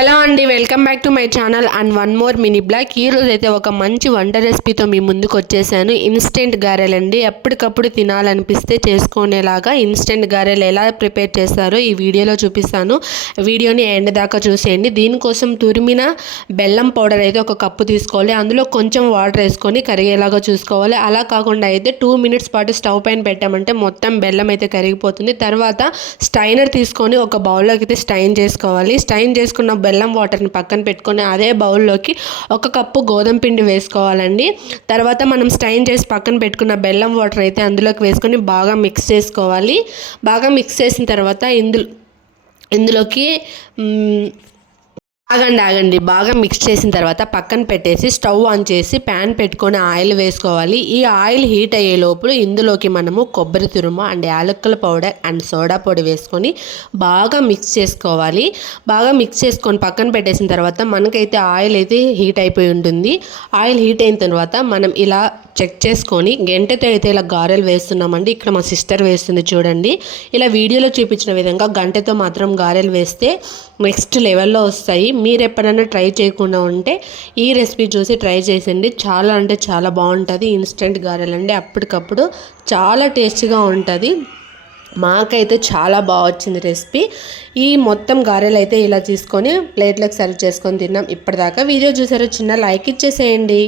Hello అండి, welcome back to my channel and one more mini blog. ఈరోజు అయితే ఒక మంచి వంట రెసిపీతో మీ ముందుకు వచ్చేసాను. ఇన్స్టెంట్ గారెలండి. ఎప్పటికప్పుడు తినాలనిపిస్తే చేసుకునేలాగా ఇన్స్టెంట్ గారెలు ఎలా ప్రిపేర్ చేస్తారో ఈ వీడియోలో చూపిస్తాను. వీడియోని ఎండ్ దాకా చూసేయండి. దీనికోసం తురిమిన బెల్లం పౌడర్ అయితే ఒక కప్పు తీసుకోవాలి. అందులో కొంచెం వాటర్ వేసుకొని కరిగేలాగా చూసుకోవాలి. అలా కాకుండా అయితే 2 minutes పాటు స్టవ్ పైన పెట్టామంటే మొత్తం బెల్లం అయితే కరిగిపోతుంది. తర్వాత స్టైనర్ తీసుకొని ఒక బౌల్లోకి అయితే స్టైన్ చేసుకోవాలి. స్టైన్ చేసుకున్న బెల్లం వాటర్ని పక్కన పెట్టుకొని అదే బౌల్లోకి 1 కప్పు గోధుమ పిండి వేసుకోవాలండి. తర్వాత మనం స్టైన్ చేసి పక్కన పెట్టుకున్న బెల్లం వాటర్ అయితే అందులోకి వేసుకొని బాగా మిక్స్ చేసుకోవాలి. బాగా మిక్స్ చేసిన తర్వాత ఇందులోకి ఆగండి బాగా మిక్స్ చేసిన తర్వాత పక్కన పెట్టేసి స్టవ్ ఆన్ చేసి ప్యాన్ పెట్టుకొని ఆయిల్ వేసుకోవాలి. ఈ ఆయిల్ హీట్ అయ్యే లోపల ఇందులోకి మనము కొబ్బరి తురుము అండ్ యాలక్కుల పౌడర్ అండ్ సోడా పొడి వేసుకొని బాగా మిక్స్ చేసుకోవాలి. బాగా మిక్స్ చేసుకొని పక్కన పెట్టేసిన తర్వాత మనకైతే ఆయిల్ అయితే హీట్ అయిపోయి ఉంటుంది. ఆయిల్ హీట్ అయిన తర్వాత మనం ఇలా చెక్ చేసుకొని గంటెతో అయితే ఇలా గారెలు వేస్తున్నామండి. ఇక్కడ మా సిస్టర్ వేస్తుంది చూడండి. ఇలా వీడియోలో చూపించిన విధంగా గంటెతో మాత్రం గారెలు వేస్తే నెక్స్ట్ లెవెల్లో వస్తాయి. మీరు ఎప్పుడైనా ట్రై చేయకుండా ఉంటే ఈ రెసిపీ చూసి ట్రై చేసండి. చాలా అంటే చాలా బాగుంటుంది. ఇన్స్టెంట్ గారెలండి, అప్పటికప్పుడు చాలా టేస్టీగా ఉంటుంది. మాకైతే చాలా బాగా వచ్చింది రెసిపీ. ఈ మొత్తం గారెలు అయితే ఇలా తీసుకొని ప్లేట్లోకి సర్వ్ చేసుకొని తిన్నాం. ఇప్పటిదాకా వీడియో చూసారో చిన్న లైక్ ఇచ్చేసేయండి.